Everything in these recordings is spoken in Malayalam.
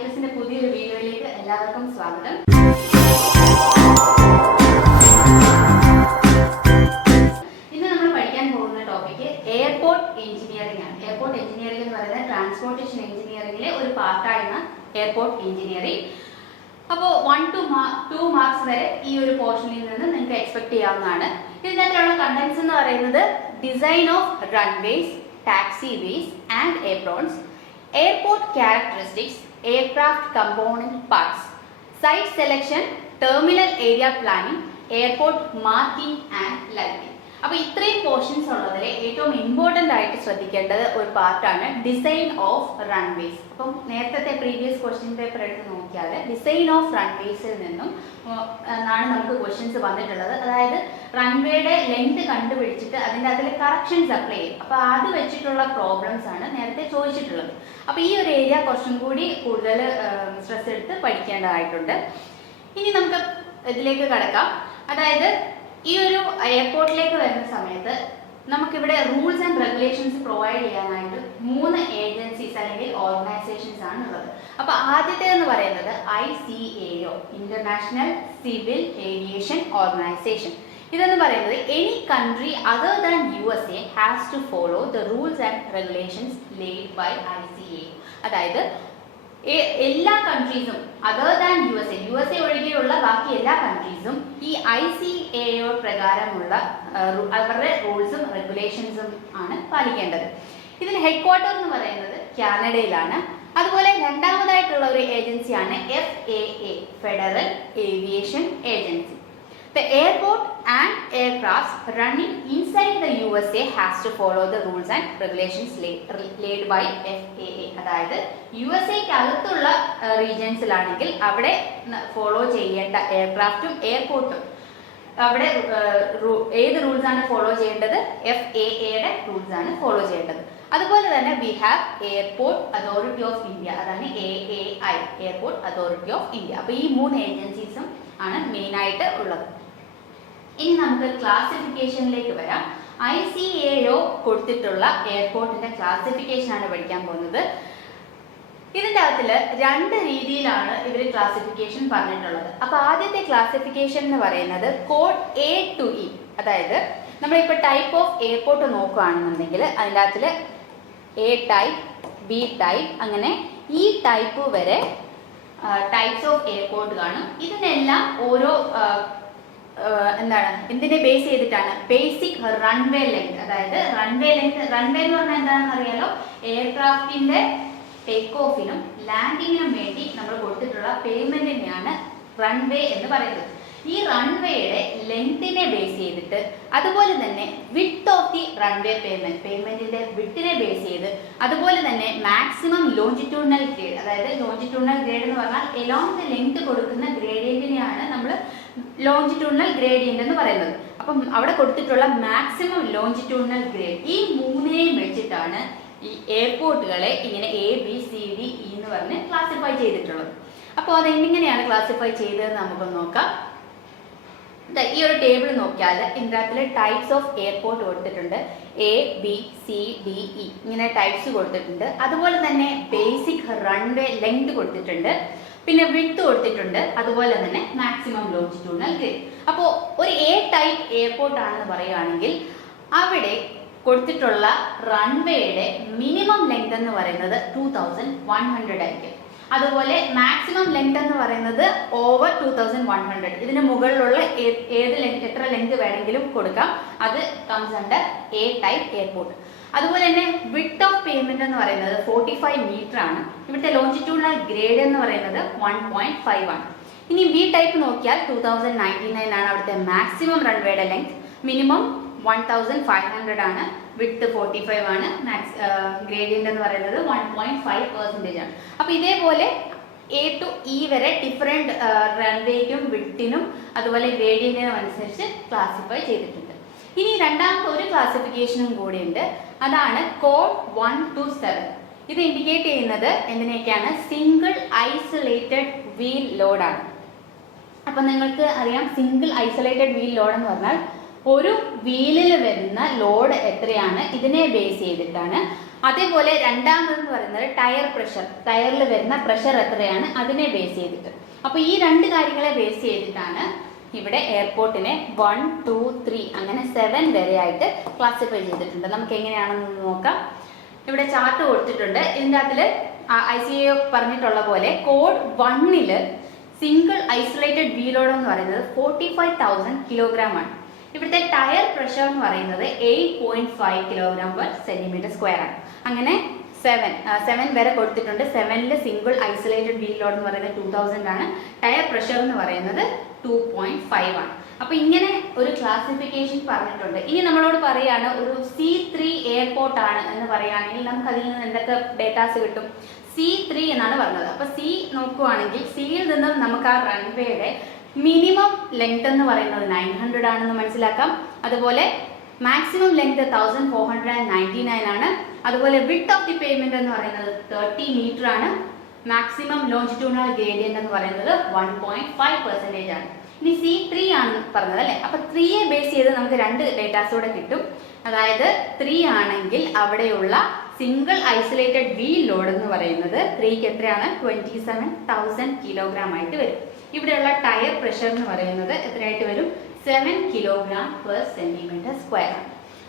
IFSന്റെ പുതിയൊരു വീഡിയോയിലേക്ക് എല്ലാവർക്കും സ്വാഗതം. ഇന്ന് നമ്മൾ പഠിക്കാൻ പോകുന്ന ടോപ്പിക് എയർപോർട്ട് എഞ്ചിനീയറിംഗ് ആണ്. എയർപോർട്ട് എഞ്ചിനീയറിംഗ് എന്ന് പറയുന്നത് ട്രാൻസ്പോർട്ടേഷൻ എഞ്ചിനീയറിംഗിലെ ഒരു പാർട്ടാണ് എയർപോർട്ട് എഞ്ചിനീയറിംഗ്. അപ്പോൾ 1 to 2 മാർക്സ് വരെ ഈ ഒരു പോർഷനിൽ നിന്ന് നിങ്ങൾക്ക് എക്സ്പെക്ട് ചെയ്യാവുന്നതാണ്. ഇതിനകത്തുള്ള കണ്ടന്റ്സ് എന്ന് പറയുന്നത് design of runways, taxiways and aprons, airport characteristics, aircraft component parts, site selection, terminal area planning, airport marking and lighting. അപ്പോൾ ഇത്രയും പോർഷൻസ് ഉള്ളതിൽ ഏറ്റവും ഇമ്പോർട്ടൻ്റ് ആയിട്ട് ശ്രദ്ധിക്കേണ്ടത് ഒരു പാർട്ടാണ് ഡിസൈൻ ഓഫ് റൺവേസ്. അപ്പം നേരത്തെ പ്രീവിയസ് ക്വസ്റ്റ്യൻ പേപ്പർ എടുത്ത് നോക്കിയാൽ ഡിസൈൻ ഓഫ് റൺവേസിൽ നിന്നും ആണ് നമുക്ക് ക്വസ്റ്റ്യൻസ് വന്നിട്ടുള്ളത്. അതായത് റൺവേയുടെ ലെങ്ത് കണ്ടുപിടിച്ചിട്ട് അതിൻ്റെ അതിൽ കറക്ഷൻസ് അപ്ലൈ ചെയ്യും. അപ്പോൾ അത് വെച്ചിട്ടുള്ള പ്രോബ്ലംസ് ആണ് നേരത്തെ ചോദിച്ചിട്ടുള്ളത്. അപ്പോൾ ഈ ഒരു ഏരിയ കുറച്ചും കൂടി കൂടുതൽ സ്ട്രെസ് എടുത്ത് പഠിക്കേണ്ടതായിട്ടുണ്ട്. ഇനി നമുക്ക് ഇതിലേക്ക് കടക്കാം. അതായത് ഈ ഒരു എയർപോർട്ടിലേക്ക് വരുന്ന സമയത്ത് നമുക്കിവിടെ റൂൾസ് ആൻഡ് റെഗുലേഷൻസ് പ്രൊവൈഡ് ചെയ്യാനായിട്ട് 3 ഏജൻസീസ് അല്ലെങ്കിൽ ഓർഗനൈസേഷൻസ് ആണ് ഉള്ളത്. അപ്പോൾ ആദ്യത്തെ എന്ന് പറയുന്നത് ICAO, international civil aviation organisation. ഇതെന്ന് പറയുന്നത് any country other than USA has to follow the rules and regulations laid by ICAO. അതായത് എല്ലാ കൺട്രീസും അതർ ദാൻ USA ഒഴികെയുള്ള ബാക്കി എല്ലാ കൺട്രീസും ഈ ICAO പ്രകാരമുള്ള അവരുടെ റൂൾസും റെഗുലേഷൻസും ആണ് പാലിക്കേണ്ടത്. ഇതിന് ഹെഡ് ക്വാർട്ടർ എന്ന് പറയുന്നത് കാനഡയിലാണ്. അതുപോലെ രണ്ടാമതായിട്ടുള്ള ഒരു ഏജൻസിയാണ് FAA, federal aviation agency. The airport and aircrafts running inside the USA has to follow the rules and regulations laid by FAA. അതായത് USA-ക്ക് അകത്തുള്ള റീജിയൻസിലാണെങ്കിൽ അവിടെ ഫോളോ ചെയ്യേണ്ട എയർക്രാഫ്റ്റും എയർപോർട്ടും അവിടെ ഏത് റൂൾസ് ആണ് ഫോളോ ചെയ്യേണ്ടത്? FAA-യുടെ റൂൾസ് ആണ് ഫോളോ ചെയ്യേണ്ടത്. അതുപോലെ തന്നെ we have airport authority of India, അതാണ് AAI, airport authority of India. അപ്പോൾ ഈ 3 ഏജൻസീസും ആണ് മെയിൻ ആയിട്ട് ഉള്ളത്. ഇനി നമുക്ക് ക്ലാസിഫിക്കേഷനിലേക്ക് വരാം. ICAO കൊടുത്തിട്ടുള്ള എയർപോർട്ടിന്റെ ക്ലാസിഫിക്കേഷൻ ആണ് പഠിക്കാൻ പോകുന്നത്. ഇതിൻ്റെ അകത്തിൽ 2 രീതിയിലാണ് ഇവർ ക്ലാസിഫിക്കേഷൻ പറഞ്ഞിട്ടുള്ളത്. അപ്പോൾ ആദ്യത്തെ ക്ലാസിഫിക്കേഷൻ എന്ന് പറയുന്നത് കോഡ് A to E. അതായത് നമ്മളിപ്പോൾ ടൈപ്പ് ഓഫ് എയർപോർട്ട് നോക്കുകയാണെന്നുണ്ടെങ്കിൽ അതിൻ്റെ അകത്തിൽ A ടൈപ്പ്, B ടൈപ്പ്, അങ്ങനെ ഈ ടൈപ്പ് വരെ ടൈപ്സ് ഓഫ് എയർപോർട്ട് കാണും. ഇതിനെല്ലാം ഓരോ എന്തിനെ ബേസ് ചെയ്തിട്ടാണ്? Basic runway length. അതായത് റൺവേ ലെങ്ത്, റൺവേ എന്ന് പറഞ്ഞാൽ എന്താണെന്ന് അറിയാലോ, എയർക്രാഫ്റ്റിന്റെ ടേക്ക് ഓഫിനും ലാൻഡിങ്ങിനും വേണ്ടി നമ്മൾ കൊടുത്തിട്ടുള്ള പേയ്മെന്റിനെയാണ് റൺവേ എന്ന് പറയുന്നത്. ഈ റൺവേയുടെ ലെങ്തിനെ ബേസ് ചെയ്തിട്ട് അതുപോലെ തന്നെ വിഡ്ത്ത് ഓഫ് ദി റൺവേ പേയ്മെന്റിന്റെ വിഡ്ത്തിനെ ബേസ് ചെയ്ത് അതുപോലെ തന്നെ മാക്സിമം ലോഞ്ചിറ്റ്യൂഡിനൽ ഗ്രേഡ്, അതായത് ലോഞ്ചിറ്റ്യൂഡിനൽ ഗ്രേഡ് എന്ന് പറഞ്ഞാൽ എലോങ് ദി ലെങ്ത് കൊടുക്കുന്ന ഗ്രേഡിയന്റിനെയാണ് നമ്മൾ ലോഞ്ചിറ്റ്യൂഡിനൽ ഗ്രേഡിയന്റ് എന്ന് പറയുന്നത്. അപ്പം അവിടെ കൊടുത്തിട്ടുള്ള മാക്സിമം ലോഞ്ചിറ്റ്യൂഡിനൽ ഗ്രേഡ്, ഈ 3നെയും വെച്ചിട്ടാണ് ഈ എയർപോർട്ടുകളെ ഇങ്ങനെ ABCDE എന്ന് പറഞ്ഞ് ക്ലാസിഫൈ ചെയ്തിട്ടുള്ളത്. അപ്പോൾ അത് എങ്ങനെയാണ് ക്ലാസിഫൈ ചെയ്തതെന്ന് നമുക്കൊന്ന് നോക്കാം. ഈ ഒരു ടേബിൾ നോക്കിയാൽ ഇതിനകത്തിൽ ടൈപ്സ് ഓഫ് എയർപോർട്ട് കൊടുത്തിട്ടുണ്ട്. ABCDE ഇങ്ങനെ ടൈപ്സ് കൊടുത്തിട്ടുണ്ട്. അതുപോലെ തന്നെ ബേസിക് റൺവേ ലെങ്ത് കൊടുത്തിട്ടുണ്ട്, പിന്നെ വിഡ്ത്ത് കൊടുത്തിട്ടുണ്ട്, അതുപോലെ തന്നെ മാക്സിമം ലോഞ്ചിറ്റ്യൂഡിനൽ ഗ്രേഡ്. അപ്പോൾ ഒരു A ടൈപ്പ് എയർപോർട്ട് ആണെന്ന് പറയുകയാണെങ്കിൽ അവിടെ കൊടുത്തിട്ടുള്ള റൺവേയുടെ മിനിമം ലെങ്ത് എന്ന് പറയുന്നത് 2100 ആയിരിക്കും. അതുപോലെ മാക്സിമം ലെങ്ത് എന്ന് പറയുന്നത് ഓവർ 2100. ഇതിന് മുകളിലുള്ള എത്ര ലെങ്ത് വേണമെങ്കിലും കൊടുക്കാം. അത് comes under A type airport. അതുപോലെ തന്നെ വിഡ്ത്ത് ഓഫ് പേയ്മെന്റ് എന്ന് പറയുന്നത് 45 മീറ്റർ ആണ്. ഇവിടുത്തെ ലോഞ്ചിറ്റ്യൂഡിനൽ ഗ്രേഡ് എന്ന് പറയുന്നത് 1.5 ആണ്. ഇനി B ടൈപ്പ് നോക്കിയാൽ 2099 ആണ് അവിടുത്തെ മാക്സിമം റൺവേയുടെ ലെങ്ത്. മിനിമം 1500 ആണ്, വിഡ്ത്ത് 45 ആണ്, ഗ്രേഡിയന്റ് എന്ന് പറയുന്നത് 1.5% ആണ്. അപ്പോൾ ഇതേപോലെ A to E വരെ ഡിഫറെന്റ് റൺവേക്കും വിഡ്ത്തിനും അതുപോലെ ഗ്രേഡിയന്റിനും അനുസരിച്ച് ക്ലാസിഫൈ ചെയ്തിട്ടുണ്ട്. ഇനി രണ്ടാമത്തെ ഒരു ക്ലാസിഫിക്കേഷനും കൂടിയുണ്ട്. അതാണ് കോഡ് 1 to 7. ഇത് ഇൻഡിക്കേറ്റ് ചെയ്യുന്നത് എന്തിനൊക്കെയാണ്? സിംഗിൾ ഐസൊലേറ്റഡ് വീൽ ലോഡാണ്. അപ്പം നിങ്ങൾക്ക് അറിയാം, സിംഗിൾ ഐസൊലേറ്റഡ് വീൽ ലോഡ് എന്ന് പറഞ്ഞാൽ ഒരു വീലിൽ വരുന്ന ലോഡ് എത്രയാണ് ഇതിനെ ബേസ് ചെയ്തിട്ടാണ് അതേപോലെ രണ്ടാമതെന്ന് പറയുന്നത് ടയർ പ്രഷർ, ടയറിൽ വരുന്ന പ്രഷർ എത്രയാണ് അതിനെ ബേസ് ചെയ്തിട്ട്. അപ്പോൾ ഈ രണ്ട് കാര്യങ്ങളെ ബേസ് ചെയ്തിട്ടാണ് ഇവിടെ എയർപോർട്ടിനെ 1, 2, 3 അങ്ങനെ 7 വരെയായിട്ട് ക്ലാസിഫൈ ചെയ്തിട്ടുണ്ട്. നമുക്ക് എങ്ങനെയാണെന്ന് നോക്കാം. ഇവിടെ ചാർട്ട് കൊടുത്തിട്ടുണ്ട്. ഇതിൻ്റെ അകത്തിൽ ICAO പറഞ്ഞിട്ടുള്ള പോലെ code 1 single isolated wheel load എന്ന് പറയുന്നത് 45,000 കിലോഗ്രാം ആണ്. ഇവിടുത്തെ ടയർ പ്രഷർ എന്ന് പറയുന്നത് 8.5 കിലോഗ്രാം പെർ സെന്റിമീറ്റർ സ്ക്വയർ ആണ്. അങ്ങനെ 7 വരെ കൊടുത്തിട്ടുണ്ട്. 7ൽ സിംഗിൾ ഐസൊലേറ്റഡ് വീൽ ലോഡ് എന്ന് പറയുന്നത് 2000 ആണ്. ടയർ പ്രഷർ എന്ന് പറയുന്നത് 2.5 ആണ്. അപ്പൊ ഇങ്ങനെ ഒരു ക്ലാസിഫിക്കേഷൻ പറഞ്ഞിട്ടുണ്ട്. ഇനി നമ്മളോട് പറയാണ് ഒരു C3 എയർപോർട്ട് ആണ് എന്ന് പറയുകയാണെങ്കിൽ നമുക്ക് അതിൽ നിന്ന് എന്തൊക്കെ ഡേറ്റാസ് കിട്ടും? C3 എന്നാണ് പറഞ്ഞത്. അപ്പൊ C നോക്കുവാണെങ്കിൽ സിയിൽ നിന്നും നമുക്ക് ആ റൺവേയുടെ മിനിമം ലെങ്ത് എന്ന് പറയുന്നത് 900 ആണെന്ന് മനസ്സിലാക്കാം. അതുപോലെ മാക്സിമം ലെങ്ത് 1499 ആണ്. അതുപോലെ വിഡ്ത്ത് ഓഫ് ദി പേയ്മെന്റ് എന്ന് പറയുന്നത് 30 മീറ്റർ ആണ്. മാക്സിമം ലോഞ്ചിറ്റ്യൂണൽ ഗ്രേഡിയന്റ് എന്ന് പറയുന്നത് 1.5% ആണ്. ഇനി C3 ആണ് പറഞ്ഞത് അല്ലേ. അപ്പൊ 3യെ ബേസ് ചെയ്ത് നമുക്ക് രണ്ട് ഡേറ്റാസ് കൂടെ കിട്ടും. അതായത് 3 ആണെങ്കിൽ അവിടെയുള്ള സിംഗിൾ ഐസൊലേറ്റഡ് വീൽ ലോഡ് എന്ന് പറയുന്നത് 3ക്ക് എത്രയാണ്? 27,000 കിലോഗ്രാം ആയിട്ട് വരും. ഇവിടെയുള്ള ടയർ പ്രഷർ എന്ന് പറയുന്നത് എത്രയായിട്ട് വരും? 7 കിലോഗ്രാം പെർ സെന്റിമീറ്റർ സ്ക്വയർ ആണ്.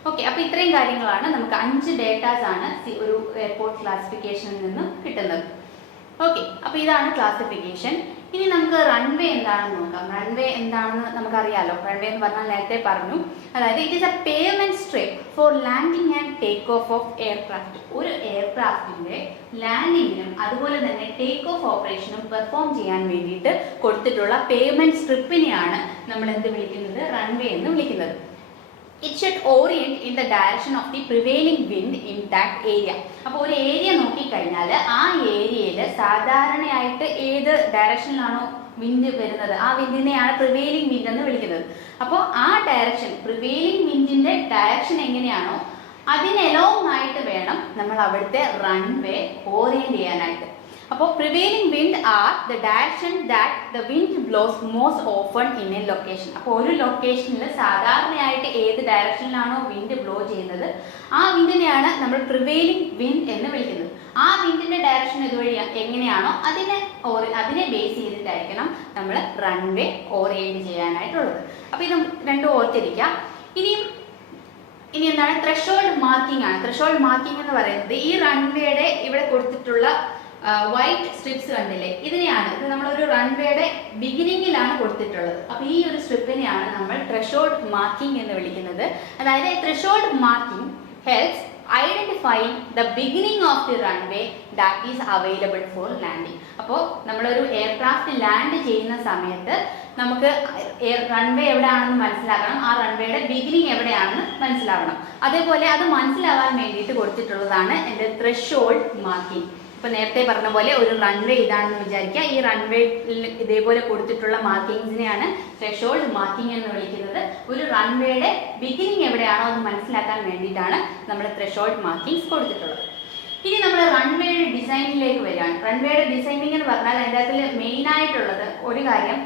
ഓക്കെ, അപ്പൊ ഇത്രയും കാര്യങ്ങളാണ് നമുക്ക് 5 ഡേറ്റാസ് ആണ് ഒരു എയർപോർട്ട് ക്ലാസിഫിക്കേഷനിൽ നിന്നും കിട്ടുന്നത്. ഓക്കെ, അപ്പൊ ഇതാണ് ക്ലാസിഫിക്കേഷൻ. ഇനി നമുക്ക് റൺവേ എന്താണെന്ന് നോക്കാം. റൺവേ എന്താണെന്ന് നമുക്കറിയാലോ. റൺവേ എന്ന് പറഞ്ഞാൽ നേരത്തെ പറഞ്ഞു, അതായത് it is a pavement strip for landing and take off of aircraft. ഒരു എയർക്രാഫ്റ്റിന്റെ ലാൻഡിങ്ങിനും അതുപോലെ തന്നെ ടേക്ക് ഓഫ് ഓപ്പറേഷനും പെർഫോം ചെയ്യാൻ വേണ്ടിയിട്ട് കൊടുത്തിട്ടുള്ള പേയ്മെന്റ് സ്ട്രിപ്പിനെയാണ് നമ്മൾ എന്ത് വിളിക്കുന്നത്? റൺവേ എന്ന് വിളിക്കുന്നത്. It should orient in the direction of the prevailing wind in that area. അപ്പോൾ ഒരു ഏരിയ നോക്കിക്കഴിഞ്ഞാൽ ആ ഏരിയയിൽ സാധാരണയായിട്ട് ഏത് ഡയറക്ഷനിലാണോ വിൻഡ് വരുന്നത് ആ വിൻഡിനെയാണ് പ്രിവെയിലിംഗ് വിൻഡ് എന്ന് വിളിക്കുന്നത്. അപ്പോൾ ആ ഡയറക്ഷൻ, പ്രിവെയിലിംഗ് വിൻഡിന്റെ ഡയറക്ഷൻ എങ്ങനെയാണോ അതിനെലോങ് ആയിട്ട് വേണം നമ്മൾ അവിടുത്തെ റൺവേ ഓറിയന്റ് ചെയ്യാനായിട്ട്. അപ്പോൾ prevailing wind are the direction that the wind blows most often in a location. അപ്പോൾ ഒരു ലൊക്കേഷനിൽ സാധാരണയായിട്ട് ഏത് ഡയറക്ഷനിലാണോ വിൻഡ് ബ്ലോ ചെയ്യുന്നത് ആ വിൻഡിനെയാണ് നമ്മൾ പ്രിവെയിലിംഗ് വിൻഡ് എന്ന് വിളിക്കുന്നത്. ആ വിൻഡിന്റെ ഡയറക്ഷൻ ഇതുവഴി എങ്ങനെയാണോ അതിനെ ബേസ് ചെയ്തിട്ടായിരിക്കണം നമ്മൾ റൺവേ ഓറിയന്റ് ചെയ്യാനായിട്ടുള്ളത്. അപ്പോൾ ഇത് രണ്ടും ഓർത്തിരിക്കാം. ഇനി എന്താണ്? ത്രെഷോൾഡ് മാർക്കിംഗ് ആണ്. ത്രെഷോൾഡ് മാർക്കിംഗ് എന്ന് പറയുന്നത് ഈ റൺവേയുടെ ഇവിടെ കൊടുത്തിട്ടുള്ള വൈറ്റ് സ്ട്രിപ്സ് കണ്ടില്ലേ, ഇതിനെയാണ്, ഇത് നമ്മളൊരു റൺവേയുടെ ബിഗിനിങ്ങിലാണ് കൊടുത്തിട്ടുള്ളത്. അപ്പൊ ഈ ഒരു സ്ട്രിപ്പിനെയാണ് നമ്മൾ ത്രെഷോൾഡ് മാർക്കിംഗ് എന്ന് വിളിക്കുന്നത്. അതായത് threshold marking helps identify the beginning of the runway that is available for landing. അപ്പോൾ നമ്മളൊരു എയർക്രാഫ്റ്റ് ലാൻഡ് ചെയ്യുന്ന സമയത്ത് നമുക്ക് റൺവേ എവിടെയാണെന്ന് മനസ്സിലാക്കണം, ആ റൺവേയുടെ ബിഗിനിങ് എവിടെയാണെന്ന് മനസ്സിലാവണം. അതേപോലെ അത് മനസ്സിലാവാൻ വേണ്ടിയിട്ട് കൊടുത്തിട്ടുള്ളതാണ് എൻ്റെ ത്രെഷോൾഡ് മാർക്കിംഗ്. ഇപ്പൊ നേരത്തെ പറഞ്ഞ പോലെ ഒരു റൺവേ ഇതാണെന്ന് വിചാരിക്കുക. ഈ റൺവേ ഇതേപോലെ കൊടുത്തിട്ടുള്ള മാർക്കിങ്സിനെയാണ് ത്രെഷോൾഡ് മാർക്കിംഗ് എന്ന് വിളിക്കുന്നത്. ഒരു റൺവേയുടെ ബിഗിനിങ് എവിടെയാണോ അത് മനസ്സിലാക്കാൻ വേണ്ടിയിട്ടാണ് നമ്മൾ ത്രെഷോൾഡ് മാർക്കിങ്സ് കൊടുത്തിട്ടുള്ളത്. ഇനി നമ്മൾ റൺവേയുടെ ഡിസൈനിലേക്ക് വരികയാണ്. റൺവേയുടെ ഡിസൈനിങ് എന്ന് പറഞ്ഞാൽ അതിൻ്റെ മെയിൻ ആയിട്ടുള്ളത് ഒരു കാര്യം,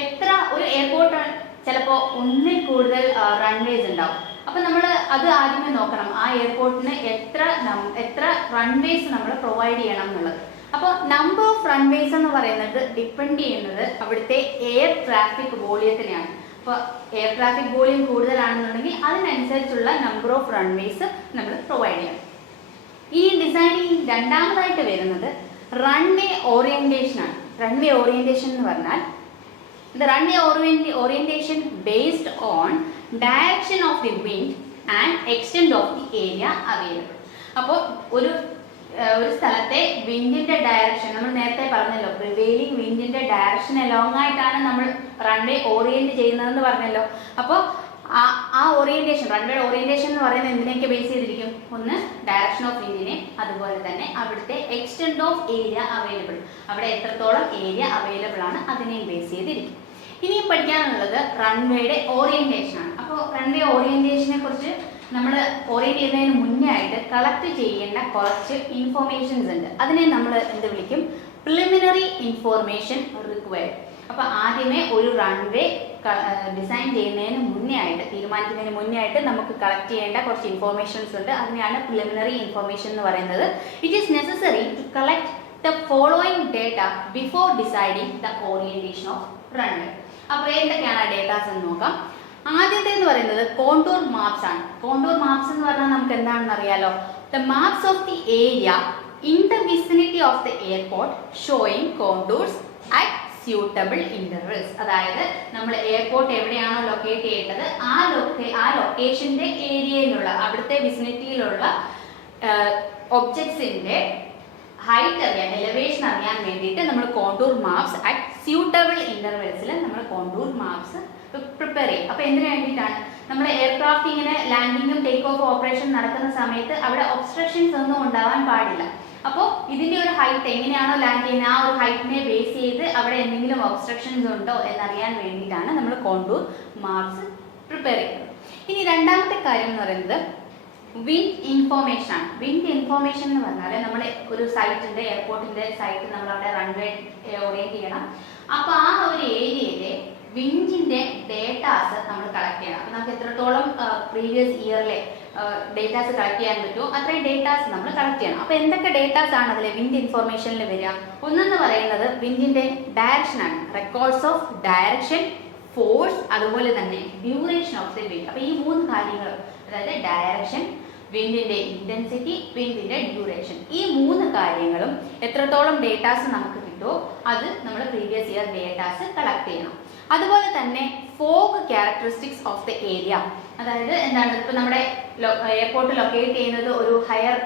എത്ര ഒരു എയർപോർട്ട് ചിലപ്പോൾ ഒന്നിൽ കൂടുതൽ റൺവേസ് ഉണ്ടാവും. അപ്പൊ നമ്മൾ അത് ആദ്യമേ നോക്കണം, ആ എയർപോർട്ടിന് എത്ര റൺവേസ് നമ്മൾ പ്രൊവൈഡ് ചെയ്യണം എന്നുള്ളത്. അപ്പോൾ നമ്പർ ഓഫ് റൺവേസ് എന്ന് പറയുന്നത് ഡിപ്പെൻഡ് ചെയ്യുന്നത് അവിടുത്തെ എയർ ട്രാഫിക് വോളിയത്തിനെയാണ്. അപ്പോൾ എയർ ട്രാഫിക് വോളിയം കൂടുതലാണെന്നുണ്ടെങ്കിൽ അതിനനുസരിച്ചുള്ള നമ്പർ ഓഫ് റൺവേസ് നമ്മൾ പ്രൊവൈഡ് ചെയ്യണം. ഈ ഡിസൈനിങ് രണ്ടാമതായിട്ട് വരുന്നത് റൺവേ ഓറിയന്റേഷൻ ആണ്. റൺവേ ഓറിയന്റേഷൻ എന്ന് പറഞ്ഞാൽ the runway orientation based on direction of the wind and extent of the area available. അപ്പോൾ ഒരു സ്ഥലത്തെ വിൻഡിന്റെ ഡയറക്ഷൻ നമ്മൾ നേരത്തെ പറഞ്ഞല്ലോ, പ്രിവെയിലിംഗ് വിൻഡിന്റെ ഡയറക്ഷൻ അലോങ് ആയിട്ടാണ് നമ്മൾ റൺവേ ഓറിയന്റ് ചെയ്യുന്നതെന്ന് പറഞ്ഞല്ലോ. അപ്പോൾ ആ ഓറിയന്റേഷൻ, റൺവേ ഓറിയന്റേഷൻ എന്ന് പറയുന്നത് എന്തിനൊക്കെ ബേസ് ചെയ്തിരിക്കും? ഒന്ന് ഡയറക്ഷൻ ഓഫ് വിൻഡിനെ, അതുപോലെ തന്നെ അവിടുത്തെ എക്സ്റ്റെന്റ് ഓഫ് ഏരിയ അവൈലബിൾ, അവിടെ എത്രത്തോളം ഏരിയ അവൈലബിൾ ആണ് അതിനെ ബേസ് ചെയ്തിരിക്കും. ഇനിയും പഠിക്കാനുള്ളത് റൺവേയുടെ ഓറിയന്റേഷൻ ആണ്. അപ്പോൾ റൺവേ ഓറിയന്റേഷനെ കുറിച്ച് നമ്മൾ ഓറിയന്റ് ചെയ്യുന്നതിന് മുന്നേ ആയിട്ട് കളക്ട് ചെയ്യേണ്ട കുറച്ച് ഇൻഫോർമേഷൻസ് ഉണ്ട്. അതിനെ നമ്മൾ എന്ത് വിളിക്കും? Preliminary information required. അപ്പോൾ ആദ്യമേ ഒരു റൺവേ ഡിസൈൻ ചെയ്യുന്നതിന് മുന്നേ ആയിട്ട്, തീരുമാനിക്കുന്നതിന് മുന്നേ ആയിട്ട് നമുക്ക് കളക്ട് ചെയ്യേണ്ട കുറച്ച് ഇൻഫോർമേഷൻസ് ഉണ്ട്. അതിനെയാണ് പ്രിലിമിനറി ഇൻഫോർമേഷൻ എന്ന് പറയുന്നത്. It is necessary to collect the following data before deciding the orientation of runway. അപ്പോൾ എന്തൊക്കെയാണ് ആ ഡേറ്റാസ് എന്ന് നോക്കാം. ആദ്യത്തെ എന്ന് പറയുന്നത് കോണ്ടൂർ മാപ്സ് ആണ്. കോണ്ടൂർ മാപ്സ് എന്ന് പറഞ്ഞാൽ നമുക്ക് എന്താണെന്ന് അറിയാലോ, the maps of the area in the vicinity of the airport showing contours at suitable intervals. അതായത് നമ്മൾ എയർപോർട്ട് എവിടെയാണോ ലൊക്കേറ്റ് ചെയ്യേണ്ടത് ആ ലൊക്കേഷന്റെ ഏരിയയിലുള്ള, അവിടുത്തെ വിസിനിറ്റിയിലുള്ള ഒബ്ജക്ട്സിന്റെ ഹൈറ്റ് അറിയാൻ, എലിവേഷൻ അറിയാൻ വേണ്ടിയിട്ട് നമ്മൾ കോണ്ടൂർ മാപ്സ് അറ്റ് സ്യൂട്ടബിൾ ഇന്റർവെൽസിൽ നമ്മൾ കോണ്ടൂർ മാപ്സ് പ്രിപ്പയർ ചെയ്യും. അപ്പോൾ എന്തിനു വേണ്ടിയിട്ടാണ്, നമ്മൾ എയർക്രാഫ്റ്റ് ഇങ്ങനെ ലാൻഡിങ്ങും ടേക്ക് ഓഫ് ഓപ്പറേഷൻ നടക്കുന്ന സമയത്ത് അവിടെ ഒബ്സ്ട്രക്ഷൻസ് ഒന്നും ഉണ്ടാവാൻ പാടില്ല. അപ്പോൾ ഇതിന്റെ ഒരു ഹൈറ്റ് എങ്ങനെയാണോ ലാൻഡ് ചെയ്യുന്നത് ആ ഒരു ഹൈറ്റിനെ ബേസ് ചെയ്ത് അവിടെ എന്തെങ്കിലും ഒബ്സ്ട്രക്ഷൻസ് ഉണ്ടോ എന്നറിയാൻ വേണ്ടിയിട്ടാണ് നമ്മൾ കോണ്ടൂർ മാപ്സ് പ്രിപ്പയർ ചെയ്യുന്നത്. ഇനി രണ്ടാമത്തെ കാര്യം എന്ന് പറയുന്നത് വിൻഡ് ഇൻഫോർമേഷൻ ആണ്. വിൻഡ് ഇൻഫോർമേഷൻ എന്ന് പറഞ്ഞാൽ നമ്മൾ ഒരു സൈറ്റിന്റെ, എയർപോർട്ടിന്റെ സൈറ്റ് നമ്മൾ അവിടെ റൺവേ ഓറിയന്റ് ചെയ്യണം. അപ്പോൾ ആ ഒരു ഏരിയയിലെ വിൻഡിന്റെ ഡേറ്റാസ് നമ്മൾ കളക്ട് ചെയ്യണം. അപ്പോൾ നമുക്ക് എത്രത്തോളം പ്രീവിയസ് ഇയറിലെ ഡേറ്റാസ് കളക്ട് ചെയ്യാൻ പറ്റുമോ അത്രയും ഡേറ്റാസ് നമ്മൾ കളക്ട് ചെയ്യണം. അപ്പോൾ എന്തൊക്കെ ഡേറ്റാസ് ആണ് അതിൽ വിൻഡ് ഇൻഫോർമേഷനിൽ വരിക? ഒന്നെന്ന് പറയുന്നത് വിൻഡിന്റെ ഡയറക്ഷൻ ആണ്. റെക്കോർഡ്സ് ഓഫ് ഡയറക്ഷൻ, ഫോഴ്സ്, അതുപോലെ തന്നെ ഡ്യൂറേഷൻ ഓഫ് ദി വിൻഡ്. അപ്പോൾ ഈ മൂന്ന് കാര്യങ്ങൾ, അതായത് ഡയറക്ഷൻ, വിൻഡിന്റെ ഇന്റൻസിറ്റി, വിൻഡിന്റെ ഡ്യൂറേഷൻ, ഈ മൂന്ന് കാര്യങ്ങളും എത്രത്തോളം ഡേറ്റാസ് നമുക്ക് കിട്ടുമോ അത് നമ്മൾ പ്രീവിയസ് ഇയർ ഡേറ്റാസ് കളക്ട് ചെയ്യണം. അതുപോലെ തന്നെ fog characteristics of the area. അതായത് എന്താണ്, ഇപ്പൊ നമ്മുടെ എയർപോർട്ട് ലൊക്കേറ്റ് ചെയ്യുന്നത് ഒരു ഹയർ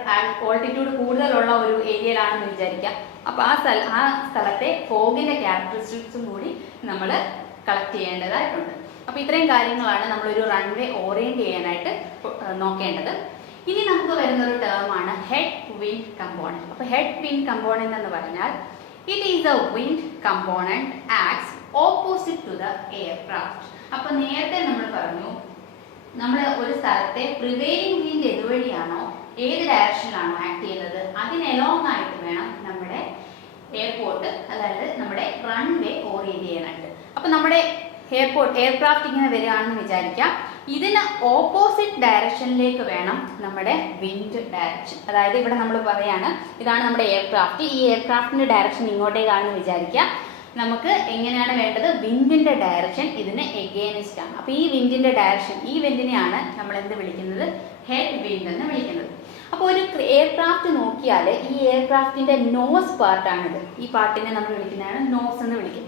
ഓൾട്ടിറ്റ്യൂഡ് കൂടുതലുള്ള ഒരു ഏരിയയിലാണെന്ന് വിചാരിക്കാം. അപ്പൊ ആ സ്ഥലത്തെ ഫോഗിന്റെ ക്യാരക്ടറിസ്റ്റിക്സും കൂടി നമ്മൾ കളക്ട് ചെയ്യേണ്ടതായിട്ടുണ്ട്. അപ്പൊ ഇത്രയും കാര്യങ്ങളാണ് നമ്മളൊരു റൺവേ ഓറിയന്റ് ചെയ്യാനായിട്ട് നോക്കേണ്ടത്. ഇനി നമുക്ക് വരുന്ന ഒരു ടേമാണ് ഹെഡ് വിൻഡ് കമ്പോണന്റ്. അപ്പൊ ഹെഡ് വിൻഡ് കമ്പോണന്റ് എന്ന് പറഞ്ഞാൽ it is a wind component acts opposite to the aircraft. അപ്പൊ നേരത്തെ നമ്മൾ പറഞ്ഞു, നമ്മൾ ഒരു സ്ഥലത്തെ പ്രിവെയിലിംഗ് വിൻഡ് ഏതുവഴിയാണോ, ഏത് ഡയറക്ഷനിലാണോ ആക്ട് ചെയ്യുന്നത് അതിന് എലോങ് ആയിട്ട് വേണം നമ്മുടെ എയർപോർട്ട്, അതായത് നമ്മുടെ റൺവേ ഓറിയന്റ് ചെയ്യാനായിട്ട്. അപ്പൊ നമ്മുടെ എയർക്രാഫ്റ്റ് ഇങ്ങനെ വരികയാണെന്ന് വിചാരിക്കാം, ഇതിന് ഓപ്പോസിറ്റ് ഡയറക്ഷനിലേക്ക് വേണം നമ്മുടെ വിൻഡ് ഡയറക്ഷൻ. അതായത് ഇവിടെ നമ്മൾ പറയാണ്, ഇതാണ് നമ്മുടെ എയർക്രാഫ്റ്റ്, ഈ എയർക്രാഫ്റ്റിന്റെ ഡയറക്ഷൻ ഇങ്ങോട്ടേക്കാണെന്ന് വിചാരിക്കുക. നമുക്ക് എങ്ങനെയാണ് വേണ്ടത്, വിൻഡിന്റെ ഡയറക്ഷൻ ഇതിന് എഗെയിൻസ്റ്റ് ആണ്. അപ്പൊ ഈ വിൻഡിന്റെ ഡയറക്ഷൻ, ഈ വിൻഡിനെയാണ് നമ്മൾ എന്ത് വിളിക്കുന്നത്, ഹെഡ് വിൻഡ് എന്ന് വിളിക്കുന്നത്. അപ്പോൾ ഒരു എയർക്രാഫ്റ്റ് നോക്കിയാൽ ഈ എയർക്രാഫ്റ്റിന്റെ നോസ് പാർട്ടാണിത്. ഈ പാർട്ടിനെ നമ്മൾ വിളിക്കുന്നതാണ് നോസ് എന്ന് വിളിക്കും.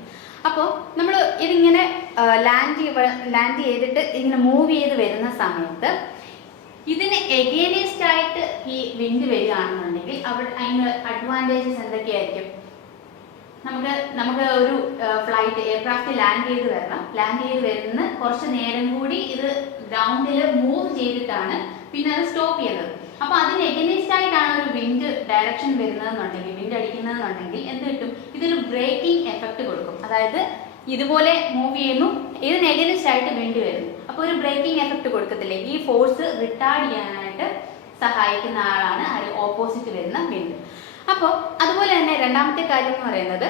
അപ്പോൾ നമ്മൾ ഇതിങ്ങനെ ലാൻഡ് ചെയ്തിട്ട് ഇങ്ങനെ മൂവ് ചെയ്ത് വരുന്ന സമയത്ത് ഇതിന് എഗെയിൻസ്റ്റ് ആയിട്ട് ഈ വിൻഡ് വരികയാണെന്നുണ്ടെങ്കിൽ അതിന് അഡ്വാൻറ്റേജസ് എന്തൊക്കെയായിരിക്കും? നമുക്ക് ഒരു ഫ്ലൈറ്റ് എയർക്രാഫ്റ്റ് ലാൻഡ് ചെയ്ത് വരുന്ന കുറച്ച് നേരം കൂടി ഇത് ഗ്രൗണ്ടിൽ മൂവ് ചെയ്തിട്ടാണ് പിന്നെ അത് സ്റ്റോപ്പ് ചെയ്യുന്നത്. അപ്പൊ അതിന് എഗെയിൻസ്റ്റ് ആയിട്ടാണ് ഒരു വിൻഡ് ഡയറക്ഷൻ വരുന്നതെന്നുണ്ടെങ്കിൽ, വിൻഡ് അടിക്കുന്നതെന്നുണ്ടെങ്കിൽ എന്ത് കിട്ടും, ഇതൊരു ബ്രേക്കിംഗ് എഫക്ട് കൊടുക്കും. അതായത് ഇതുപോലെ മൂവ് ചെയ്യുന്നു, ഇതിന് എഗെയിൻസ്റ്റ് ആയിട്ട് വിൻഡ് വരുന്നു, അപ്പൊ ഒരു ബ്രേക്കിംഗ് എഫക്ട് കൊടുക്കത്തില്ലേ, ഈ ഫോഴ്സ് റിട്ടാർഡ് ചെയ്യാനായിട്ട് സഹായിക്കുന്ന ആളാണ് ഓപ്പോസിറ്റ് വരുന്ന വിൻഡ്. അപ്പോൾ അതുപോലെ തന്നെ രണ്ടാമത്തെ കാര്യം എന്ന് പറയുന്നത്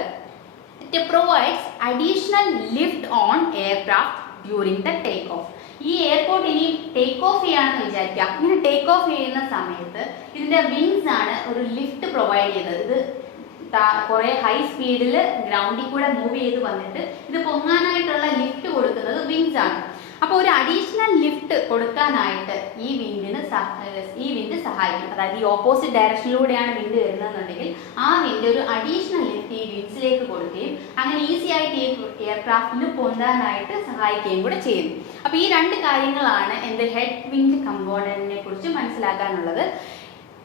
it provides additional lift on aircraft during the take off. ഈ എയർപോർട്ട് ഇനി ടേക്ക് ഓഫ് ചെയ്യാണെന്ന് വിചാരിക്കാം. ഇങ്ങനെ ടേക്ക് ഓഫ് ചെയ്യുന്ന സമയത്ത് ഇതിന്റെ വിങ്സ് ആണ് ഒരു ലിഫ്റ്റ് പ്രൊവൈഡ് ചെയ്യുന്നത്. ഇത് കുറെ ഹൈ സ്പീഡിൽ ഗ്രൗണ്ടിൽ കൂടെ മൂവ് ചെയ്ത് വന്നിട്ട് ഇത് പൊങ്ങാനായിട്ടുള്ള ലിഫ്റ്റ് കൊടുക്കുന്നത് വിങ്സ് ആണ്. അപ്പോൾ ഒരു അഡീഷണൽ ലിഫ്റ്റ് കൊടുക്കാനായിട്ട് ഈ വിൻഡ് സഹായിക്കും. അതായത് ഈ ഓപ്പോസിറ്റ് ഡയറക്ഷനിലൂടെയാണ് വിൻഡ് വരുന്നതെന്നുണ്ടെങ്കിൽ ആ വിൻഡ് ഒരു അഡീഷണൽ ലിഫ്റ്റ് ഈ വിങ്സിലേക്ക് കൊടുക്കുകയും അങ്ങനെ ഈസി ആയിട്ട് ഈ എയർക്രാഫ്റ്റിന് പൊന്താനായിട്ട് സഹായിക്കുകയും കൂടെ ചെയ്യുന്നു. അപ്പോൾ ഈ രണ്ട് കാര്യങ്ങളാണ് എൻ്റെ ഹെഡ് വിൻഡ് കമ്പോണന്റിനെ കുറിച്ച് മനസ്സിലാക്കാനുള്ളത്.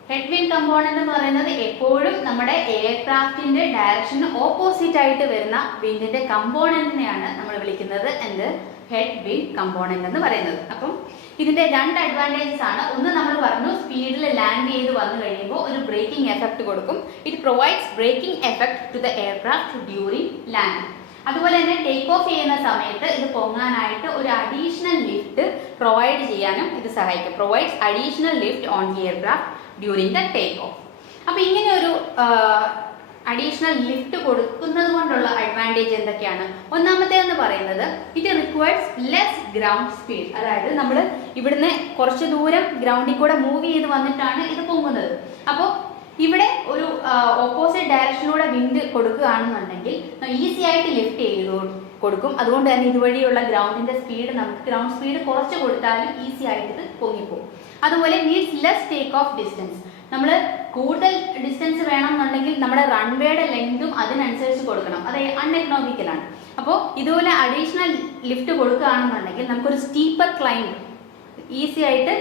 ഹെഡ് വിൻഡ് കമ്പോണന്റ് എന്ന് പറയുന്നത് എപ്പോഴും നമ്മുടെ എയർക്രാഫ്റ്റിന്റെ ഡയറക്ഷന് ഓപ്പോസിറ്റ് ആയിട്ട് വരുന്ന വിൻഡിന്റെ കമ്പോണന്റിനെയാണ് നമ്മൾ വിളിക്കുന്നത് എന്ത്, ഹെഡ് വിൻഡ് കമ്പോണന്റ് എന്ന് പറയുന്നത്. അപ്പം ഇതിന്റെ രണ്ട് അഡ്വാൻറ്റേജസ് ആണ്. ഒന്ന് നമ്മൾ പറഞ്ഞു, സ്പീഡിൽ ലാൻഡ് ചെയ്ത് വന്നു കഴിയുമ്പോൾ ഒരു ബ്രേക്കിംഗ് എഫക്ട് കൊടുക്കും. It provides braking effect to the aircraft during landing. അതുപോലെ തന്നെ ടേക്ക് ഓഫ് ചെയ്യുന്ന സമയത്ത് ഇത് പൊങ്ങാനായിട്ട് ഒരു അഡീഷണൽ ലിഫ്റ്റ് പ്രൊവൈഡ് ചെയ്യാനും ഇത് സഹായിക്കും. Provides additional lift on the aircraft during the take off. അപ്പൊ ഇങ്ങനെ ഒരു അഡീഷണൽ ലിഫ്റ്റ് കൊടുക്കുന്നത് കൊണ്ടുള്ള അഡ്വാൻറ്റേജ് എന്തൊക്കെയാണ്? ഒന്നാമത്തേതെന്ന് പറയുന്നത് it requires less ground speed. അതായത് നമ്മൾ ഇവിടുന്ന് കുറച്ച് ദൂരം ഗ്രൗണ്ടിൽ കൂടെ മൂവ് ചെയ്ത് വന്നിട്ടാണ് ഇത് പൊങ്ങുന്നത്. അപ്പോൾ ഇവിടെ ഒരു ഓപ്പോസിറ്റ് ഡയറക്ഷനിലൂടെ വിൻഡ് കൊടുക്കുകയാണെന്നുണ്ടെങ്കിൽ ഈസി ആയിട്ട് ലിഫ്റ്റ് ചെയ്ത് കൊടുക്കും. അതുകൊണ്ട് തന്നെ ഇതുവഴിയുള്ള ഗ്രൗണ്ടിന്റെ സ്പീഡ് നമുക്ക് ഗ്രൗണ്ട് സ്പീഡ് കുറച്ച് കൊടുത്താലും ഈസി ആയിട്ട് ഇത് പൊങ്ങിപ്പോകും. അതുപോലെ needs less take off distance. നമ്മൾ കൂടുതൽ ഡിസ്റ്റൻസ് വേണമെന്നുണ്ടെങ്കിൽ നമ്മുടെ റൺവേയുടെ ലെങ്തും അതിനനുസരിച്ച് കൊടുക്കണം. അത് അൺഎക്കണോമിക്കലാണ്. അപ്പോൾ ഇതുപോലെ അഡീഷണൽ ലിഫ്റ്റ് കൊടുക്കുകയാണെന്നുണ്ടെങ്കിൽ നമുക്കൊരു സ്റ്റീപ്പർ ക്ലൈംബ് ഈസി ആയിട്ട്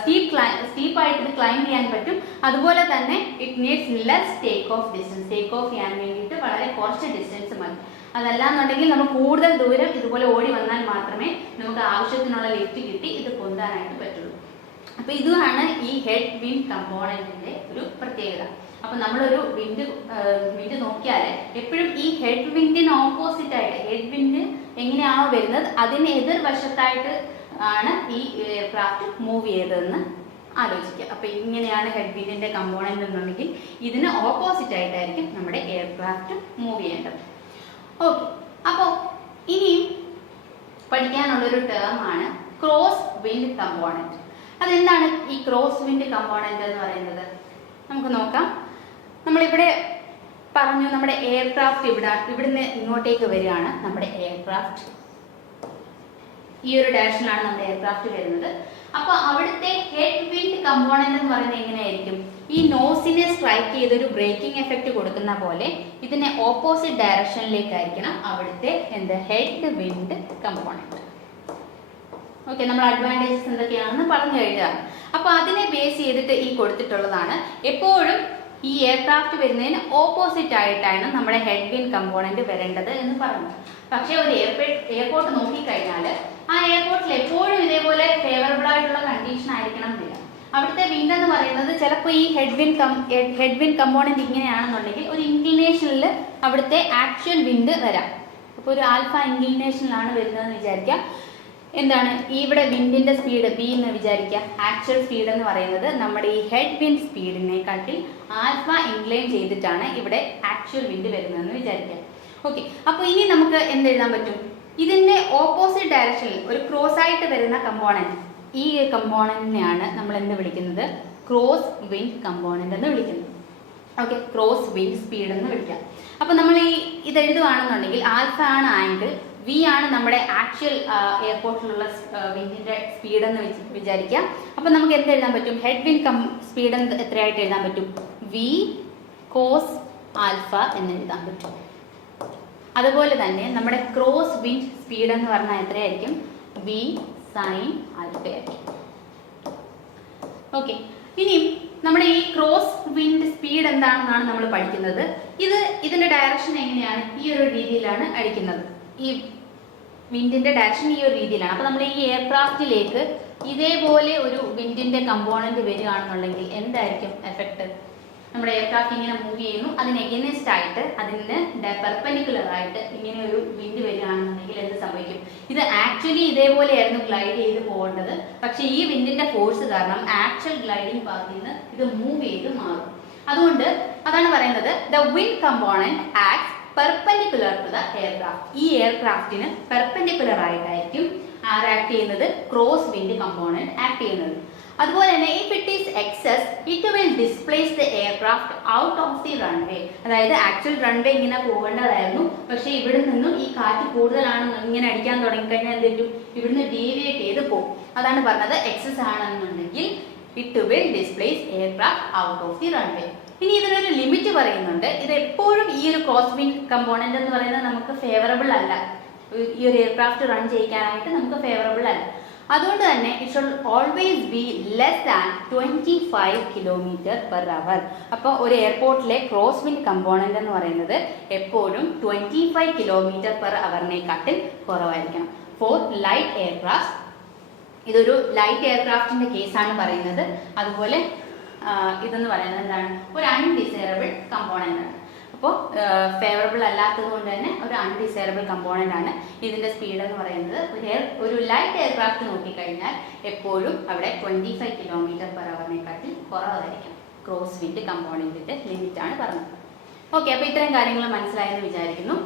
സ്റ്റീപ്പായിട്ട് ഇത് ക്ലൈംബ് ചെയ്യാൻ പറ്റും. അതുപോലെ തന്നെ it needs less take off distance. Take off ചെയ്യാൻ വേണ്ടിയിട്ട് വളരെ കുറച്ച് ഡിസ്റ്റൻസ് മതി. അതല്ലാന്നുണ്ടെങ്കിൽ നമ്മൾ കൂടുതൽ ദൂരം ഇതുപോലെ ഓടി വന്നാൽ മാത്രമേ നമുക്ക് ആവശ്യത്തിനുള്ള ലിഫ്റ്റ് കിട്ടി ഇത് പൊന്താനായിട്ട് പറ്റുള്ളൂ. അപ്പൊ ഇതാണ് ഈ ഹെഡ് വിൻഡ് കമ്പോണന്റിന്റെ ഒരു പ്രത്യേകത. അപ്പൊ നമ്മളൊരു വിൻഡ് നോക്കിയാൽ എപ്പോഴും ഈ ഹെഡ് വിൻഡിന് ഓപ്പോസിറ്റ് ആയിട്ട് ഹെഡ് വിൻഡ് എങ്ങനെയാണോ വരുന്നത് അതിന് എതിർവശത്തായിട്ട് ആണ് ഈ എയർക്രാഫ്റ്റ് മൂവ് ചെയ്തതെന്ന് ആലോചിക്കുക. അപ്പൊ ഇങ്ങനെയാണ് ഹെഡ് വിൻഡിന്റെ കമ്പോണന്റ് എന്നുണ്ടെങ്കിൽ ഇതിന് ഓപ്പോസിറ്റ് ആയിട്ടായിരിക്കും നമ്മുടെ എയർക്രാഫ്റ്റ് മൂവ് ചെയ്യേണ്ടത്. ഓക്കെ, അപ്പോൾ ഇനിയും പഠിക്കാനുള്ളൊരു ടേം ആണ് ക്രോസ് വിൻഡ് കമ്പോണന്റ്. അതെന്താണ് ഈ ക്രോസ് വിൻഡ് കമ്പോണന്റ് എന്ന് പറയുന്നത്? നമുക്ക് നോക്കാം. നമ്മളിവിടെ പറഞ്ഞു നമ്മുടെ എയർക്രാഫ്റ്റ് ഇവിടുന്ന് ഇങ്ങോട്ടേക്ക് വരികയാണ്. നമ്മുടെ എയർക്രാഫ്റ്റ് ഈ ഒരു ഡയറക്ഷനിലാണ് നമ്മുടെ എയർക്രാഫ്റ്റ് വരുന്നത്. അപ്പൊ അവിടുത്തെ ഹെഡ് വിൻഡ് കമ്പോണന്റ് എന്ന് പറയുന്നത് എങ്ങനെയായിരിക്കും? ഈ നോസിനെ സ്ട്രൈക്ക് ചെയ്തൊരു ബ്രേക്കിംഗ് എഫക്റ്റ് കൊടുക്കുന്ന പോലെ ഇതിനെ ഓപ്പോസിറ്റ് ഡയറക്ഷനിലേക്കായിരിക്കണം അവിടുത്തെ ഹെഡ് വിൻഡ് കമ്പോണന്റ്. ഓക്കെ, നമ്മൾ അഡ്വാൻറ്റേജസ് എന്തൊക്കെയാണെന്ന് പറഞ്ഞു കഴിഞ്ഞാൽ അപ്പൊ അതിനെ ബേസ് ചെയ്തിട്ട് ഈ കൊടുത്തിട്ടുള്ളതാണ്. എപ്പോഴും ഈ എയർക്രാഫ്റ്റ് വരുന്നതിന് ഓപ്പോസിറ്റ് ആയിട്ടാണ് നമ്മുടെ ഹെഡ് വിൻഡ് കമ്പോണന്റ് വരേണ്ടത് എന്ന് പറഞ്ഞു. പക്ഷേ ഒരു എയർപോർട്ട് നോക്കിക്കഴിഞ്ഞാൽ ആ എയർപോർട്ടിൽ എപ്പോഴും ഇതേപോലെ ഫേവറബിൾ ആയിട്ടുള്ള കണ്ടീഷൻ ആയിരിക്കണം എന്നില്ല. അവിടുത്തെ വിൻഡ് എന്ന് പറയുന്നത് ചിലപ്പോൾ ഈ ഹെഡ് വിൻഡ് കമ്പോണന്റ് ഇങ്ങനെയാണെന്നുണ്ടെങ്കിൽ ഒരു ഇൻക്ലിനേഷനിൽ അവിടുത്തെ ആക്ച്വൽ വിൻഡ് വരാം. അപ്പോൾ ഒരു ആൽഫ ഇൻക്ലിനേഷനിലാണ് വരുന്നതെന്ന് വിചാരിക്കാം. എന്താണ് ഇവിടെ വിൻഡിന്റെ സ്പീഡ് ബി എന്ന് വിചാരിക്കുക. ആക്ച്വൽ സ്പീഡ് എന്ന് പറയുന്നത് നമ്മുടെ ഈ ഹെഡ് വിൻഡ് സ്പീഡിനെക്കാട്ടിൽ ആൽഫ ഇൻക്ലൈൻ ചെയ്തിട്ടാണ് ഇവിടെ ആക്ച്വൽ വിൻഡ് വരുന്നതെന്ന് വിചാരിക്കാം. ഓക്കെ, അപ്പോൾ ഇനി നമുക്ക് എന്തെഴുതാൻ പറ്റും? ഇതിന്റെ ഓപ്പോസിറ്റ് ഡയറക്ഷനിൽ ഒരു ക്രോസ് ആയിട്ട് വരുന്ന കമ്പോണന്റ്, ഈ കമ്പോണന്റിനെയാണ് നമ്മൾ എന്ത് വിളിക്കുന്നത്? ക്രോസ് വിൻഡ് കമ്പോണന്റ് എന്ന് വിളിക്കുന്നത്. ഓക്കെ, ക്രോസ് വിൻഡ് സ്പീഡ് എന്ന് വിളിക്കാം. അപ്പൊ നമ്മൾ ഇത് എഴുതുകയാണെന്നുണ്ടെങ്കിൽ ആൽഫ ആണ് ആംഗിൾ, വി ആണ് നമ്മുടെ ആക്ച്വൽ എയർപോർട്ടിലുള്ള വിൻഡിന്റെ സ്പീഡ് എന്ന് വിചാരിക്കാം. അപ്പൊ നമുക്ക് എന്ത് എഴുതാൻ പറ്റും? ഹെഡ് വിൻഡ് സ്പീഡ് എത്രയായിട്ട് എഴുതാൻ പറ്റും? വി കോസ് ആൽഫ എന്ന് എഴുതാൻ പറ്റും. അതുപോലെ തന്നെ നമ്മുടെ ക്രോസ് വിൻഡ് സ്പീഡ് എന്ന് പറഞ്ഞാൽ എത്രയായിരിക്കും? വി സൈൻ ആൽഫ ആയിരിക്കും. ഓക്കെ, ഇനിയും നമ്മുടെ ഈ ക്രോസ് വിൻഡ് സ്പീഡ് എന്താണെന്നാണ് നമ്മൾ പഠിക്കുന്നത്. ഇതിന്റെ ഡയറക്ഷൻ എങ്ങനെയാണ്? ഈ ഒരു രീതിയിലാണ് അടിക്കുന്നത്. ഈ വിൻഡിന്റെ ഡയറക്ഷൻ ഈ ഒരു രീതിയിലാണ്. അപ്പൊ നമ്മൾ ഈ എയർക്രാഫ്റ്റിലേക്ക് ഇതേപോലെ ഒരു വിൻഡിന്റെ കമ്പോണന്റ് വരികയാണെന്നുണ്ടെങ്കിൽ എന്തായിരിക്കും എഫക്ട്? നമ്മുടെ എയർക്രാഫ്റ്റ് ഇങ്ങനെ മൂവ് ചെയ്യുന്നു, അതിന് എഗൈൻസ്റ്റ് ആയിട്ട് അതിന് പെർപെൻഡിക്കുലർ ആയിട്ട് ഇങ്ങനെ ഒരു വിൻഡ് വരികയാണെന്നുണ്ടെങ്കിൽ എന്ത് സംഭവിക്കും? ഇത് ആക്ച്വലി ഇതേപോലെയായിരുന്നു ഗ്ലൈഡ് ചെയ്ത് പോകേണ്ടത്. പക്ഷെ ഈ വിൻഡിന്റെ ഫോഴ്സ് കാരണം ആക്ച്വൽ ഗ്ലൈഡിംഗ് പാത്തിൽ നിന്ന് ഇത് മൂവ് ചെയ്ത് മാറും. അതുകൊണ്ട് അതാണ് പറയുന്നത് the wind component acts perpendicular to the aircraft. ഈ എയർക്രാഫ്റ്റിന് പെർപെൻഡിക്കുലർ ആയിട്ടായിരിക്കും ആക്ട് ചെയ്യുന്നത്, ക്രോസ് വിൻഡ് കമ്പോണന്റ് ആക്ട് ചെയ്യുന്നത്. അതുപോലെ തന്നെ if it is excess it will displace the aircraft out of the runway. അതായത് ആക്ച്വൽ റൺവേ ഇങ്ങനെ പോകേണ്ടതായിരുന്നു, പക്ഷെ ഇവിടെ നിന്നും ഈ കാറ്റ് കൂടുതലാണ് ഇങ്ങനെ അടിക്കാൻ തുടങ്ങിക്കഴിഞ്ഞാൽ എന്ത് പറ്റും? ഇവിടുന്ന് ഡീവിയേറ്റ് ചെയ്ത് പോകും. അതാണ് പറഞ്ഞത് എക്സസ് ആണെന്നുണ്ടെങ്കിൽ it will displace aircraft out of the runway. ഇനി ഇതിനൊരു ലിമിറ്റ് പറയുന്നുണ്ട്. ഇത് എപ്പോഴും ഈ ഒരു ക്രോസ് വിൻഡ് കമ്പോണന്റ് എന്ന് പറയുന്നത് നമുക്ക് ഫേവറബിൾ അല്ല. ഈ ഒരു എയർക്രാഫ്റ്റ് റൺ ചെയ്യിക്കാനായിട്ട് നമുക്ക് ഫേവറബിൾ അല്ല. അതുകൊണ്ട് തന്നെ it should always be less than 25 km/h. അപ്പോൾ ഒരു എയർപോർട്ടിലെ ക്രോസ് വിൻഡ് കമ്പോണന്റ് എന്ന് പറയുന്നത് എപ്പോഴും 25 km/h കുറവായിരിക്കണം. ഫോർ ലൈറ്റ് എയർക്രാഫ്റ്റ്, ഇതൊരു ലൈറ്റ് എയർക്രാഫ്റ്റിന്റെ കേസാണ് പറയുന്നത്. അതുപോലെ ഇതെന്ന് പറയുന്നത് എന്താണ്? ഒരു അൺഡിസൈറബിൾ കമ്പോണന്റ് ആണ്. അപ്പോൾ ഫേവറബിൾ അല്ലാത്തത് കൊണ്ട് തന്നെ ഒരു അൺഡിസൈറബിൾ കമ്പോണന്റ് ആണ്. ഇതിന്റെ സ്പീഡ് എന്ന് പറയുന്നത് ഒരു ലൈറ്റ് എയർക്രാഫ്റ്റ് നോക്കിക്കഴിഞ്ഞാൽ എപ്പോഴും അവിടെ 25 km/h കുറവായിരിക്കും. ക്രോസ് വിൻഡ് കമ്പോണന്റിന്റെ ലിമിറ്റ് ആണ് പറഞ്ഞത്. ഓക്കെ, അപ്പോൾ ഇത്രയും കാര്യങ്ങൾ മനസ്സിലായെന്ന് വിചാരിക്കുന്നു.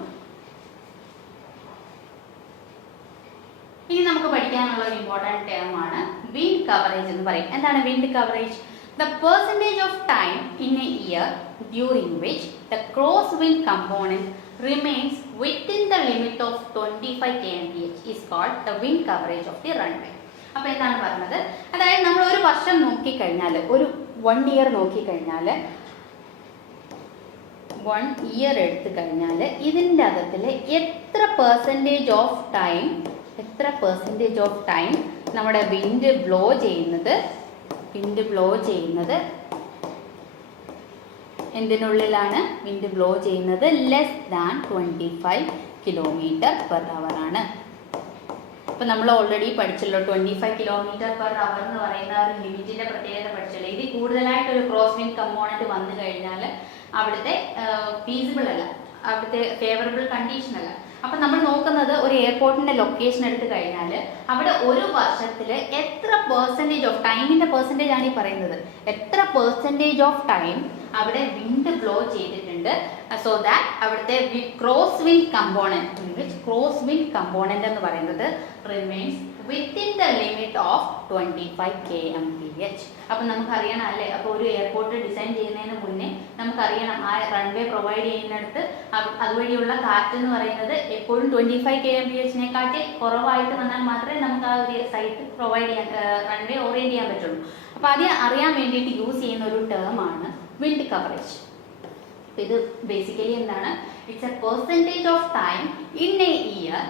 ഇനി നമുക്ക് പഠിക്കാനുള്ള ഒരു ഇമ്പോർട്ടൻറ്റ് ടേം ആണ് വിൻഡ് കവറേജ് എന്ന് പറയും. എന്താണ് wind coverage? The percentage of time in A year during which the cross wind component remains within the limit of 25 kmph is called the wind coverage of the runway. അപ്പോൾ എന്താണ് പറഞ്ഞത്? അതായത് നമ്മൾ ഒരു വർഷം നോക്കിക്കഴിഞ്ഞാൽ, ഒരു 1 ഇയർ നോക്കിക്കഴിഞ്ഞാൽ, 1 ഇയർ എടുത്തു കഴിഞ്ഞാൽ ഇതിൻ്റെ അകത്തിൽ എത്ര പെർസെൻറ്റേജ് ഓഫ് ടൈം നമ്മുടെ വിൻഡ് ബ്ലോ ചെയ്യുന്നത് എന്തിനുള്ളിലാണ് വിൻഡ് ബ്ലോ ചെയ്യുന്നത്? ലെസ് ദാൻ 25 km/h ആണ്. അപ്പോൾ നമ്മൾ ഓൾറെഡി പഠിച്ചല്ലോ 25 km/h എന്ന് പറയുന്ന ഒരു ലിമിറ്റിന്റെ പ്രത്യേകത പഠിച്ചല്ലോ. ഇത് കൂടുതലായിട്ടൊരു ക്രോസ് വിൻഡ് കമ്പോണന്റ് വന്നു കഴിഞ്ഞാൽ അവിടുത്തെ ഫീസിബിൾ അല്ല, അവിടുത്തെ ഫേവറബിൾ കണ്ടീഷൻ അല്ല. അപ്പം നമ്മൾ നോക്കുന്നത് ഒരു എയർപോർട്ടിന്റെ ലൊക്കേഷൻ എടുത്തു കഴിഞ്ഞാൽ അവിടെ ഒരു വർഷത്തിൽ എത്ര പെർസെൻറ്റേജ് ഓഫ് ടൈമിന്റെ പെർസെൻറ്റേജ് ആണ് ഈ പറയുന്നത്, എത്ര പെർസെൻറ്റേജ് ഓഫ് ടൈം അവിടെ വിൻഡ് ബ്ലോ ചെയ്തിട്ടുണ്ട്. സോ ദാറ്റ് അവിടുത്തെ ക്രോസ് വിൻഡ് കമ്പോണന്റ് എന്ന് പറയുന്നത് remains within the limit of 25 kmph. അപ്പം നമുക്കറിയണം അല്ലേ, അപ്പോൾ ഒരു എയർപോർട്ട് ഡിസൈൻ ചെയ്യുന്നതിന് മുന്നേ നമുക്കറിയണം ആ റൺവേ പ്രൊവൈഡ് ചെയ്യുന്നിടത്ത് അതുവഴിയുള്ള കാറ്റ് എന്ന് പറയുന്നത് എപ്പോഴും 25 kmph കുറവായിട്ട് വന്നാൽ മാത്രമേ നമുക്ക് ആ ഒരു സൈറ്റ് പ്രൊവൈഡ് ചെയ്യാൻ, റൺവേ ഓറിയൻറ്റ് ചെയ്യാൻ പറ്റുള്ളൂ. അപ്പോൾ അത് അറിയാൻ വേണ്ടിയിട്ട് യൂസ് ചെയ്യുന്ന ഒരു ടേമാണ് വിൻഡ് കവറേജ്. അപ്പോൾ ഇത് ബേസിക്കലി എന്താണ്? It's A percentage of time in A year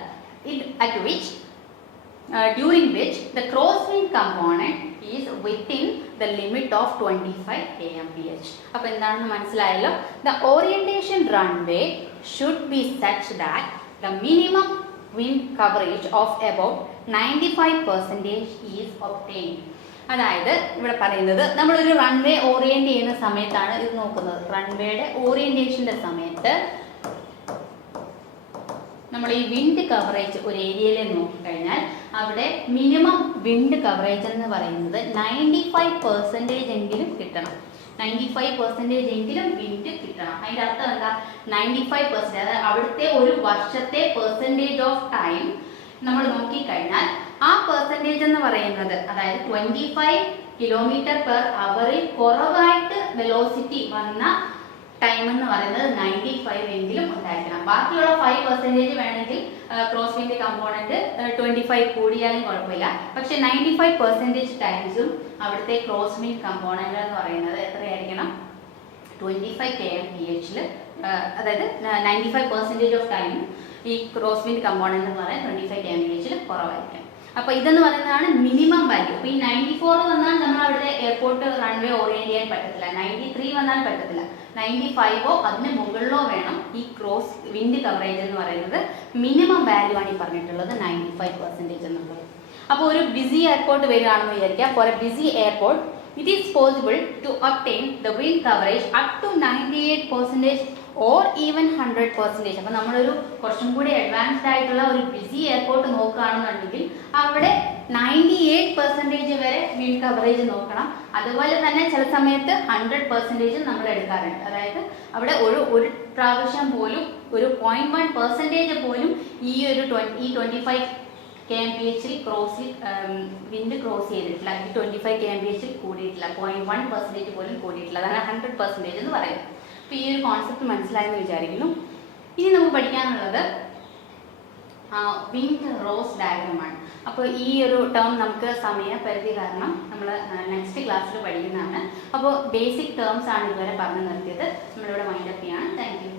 during which the crosswind component is within the limit of 25 kmph. അപ്പോൾ എന്താണെന്ന് മനസ്സിലായല്ലോ. The orientation runway should be such that the minimum wind coverage of about 95% is obtained. അതായത് ഇവിടെ പറയുന്നത് നമ്മളൊരു റൺവേ ഓറിയൻറ്റ് ചെയ്യുന്ന സമയത്താണ് ഇത് നോക്കുന്നത്. റൺവേയുടെ ഓറിയൻറ്റേഷൻ്റെ സമയത്ത് നമ്മൾ ഈ വിൻഡ് കവറേജ് ഒരു ഏരിയയിൽ നോക്കിക്കഴിഞ്ഞാൽ അവിടെ മിനിമം വിൻഡ് കവറേജ് എന്ന് പറയുന്നത് 95% എങ്കിലും കിട്ടണം. 95% എങ്കിലും വിൻഡ് കിട്ടണം. അതിൻ്റെ അർത്ഥം എന്താ? 95%, അതായത് അവിടുത്തെ ഒരു വർഷത്തെ പെർസെൻറ്റേജ് ഓഫ് ടൈം നമ്മൾ നോക്കിക്കഴിഞ്ഞാൽ ആ പെർസെൻറ്റേജ് എന്ന് പറയുന്നത്, അതായത് 25 km/h കുറവായിട്ട് വെലോസിറ്റി വന്ന ടൈം എന്ന് പറയുന്നത് 95 എങ്കിലും ഉണ്ടായിരിക്കണം. ബാക്കിയുള്ള 5% വേണമെങ്കിൽ ക്രോസ് വിൻഡ് കമ്പോണന്റ് 25 കൂടിയാലും കുഴപ്പമില്ല. പക്ഷെ 95% ടൈംസും അവിടുത്തെ ക്രോസ് വിൻഡ് കമ്പോണന്റ് എന്ന് പറയുന്നത് എത്രയായിരിക്കണം? 25 kmph, അതായത് 95% ഓഫ് ടൈം ഈ ക്രോസ് വിൻഡ് കമ്പോണന്റ് എന്ന് പറയുന്നത് 25 kmph കുറവായിരിക്കണം. അപ്പോൾ ഇതെന്ന് പറയുന്നതാണ് മിനിമം വാല്യൂ. അപ്പോൾ ഈ 94 വന്നാൽ നമ്മൾ അവിടെ എയർപോർട്ട് റൺവേ ഓറിയൻറ്റ് ചെയ്യാൻ പറ്റത്തില്ല. 93 വന്നാൽ പറ്റത്തില്ല. 95ഓ അതിന് മുകളിലോ വേണം ഈ ക്രോസ് വിൻഡ് കവറേജ് എന്ന് പറയുന്നത്. മിനിമം വാല്യൂ ആണ് ഈ പറഞ്ഞിട്ടുള്ളത് 95% എന്നുള്ളത്. അപ്പോൾ ഒരു ബിസി എയർപോർട്ട് വരികയാണെന്ന് വിചാരിക്കുക. For a busy airport it is possible to obtain the wind coverage up to 98% or even 100%. അപ്പോൾ നമ്മളൊരു കുറച്ചും കൂടി അഡ്വാൻസ്ഡ് ആയിട്ടുള്ള ഒരു ബിസി എയർപോർട്ട് നോക്കുകയാണെന്നുണ്ടെങ്കിൽ അവിടെ 98% വരെ വിൻഡ് കവറേജ് നോക്കണം. അതുപോലെ തന്നെ ചില സമയത്ത് 100% നമ്മൾ എടുക്കാറുണ്ട്. അതായത് അവിടെ ഒരു പ്രാവശ്യം പോലും ഒരു 0.1% പോലും ഈ 25 kmph വിൻഡ് ക്രോസ് ചെയ്തിട്ടില്ല. ഈ 25 kmph കൂടിയിട്ടില്ല. 0.1% പോലും കൂടിയിട്ടില്ല. അതാണ് 100% എന്ന് പറയുന്നത്. അപ്പോൾ ഈ ഒരു കോൺസെപ്റ്റ് മനസ്സിലായെന്ന് വിചാരിക്കുന്നു. ഇനി നമുക്ക് പഠിക്കാനുള്ളത് വിൻഡ് റോസ് ഡയഗ്രമാണ്. അപ്പോൾ ഈ ഒരു ടേം നമുക്ക് സമയപരിധി കാരണം നമ്മൾ നെക്സ്റ്റ് ക്ലാസ്സിൽ പഠിക്കുന്നതാണ്. അപ്പോൾ ബേസിക് ടേംസ് ആണ് ഇതുവരെ പറഞ്ഞു നിർത്തിയത്. നമ്മളിവിടെ വൈൻഡപ്പ് ചെയ്യാണ്. Thank you.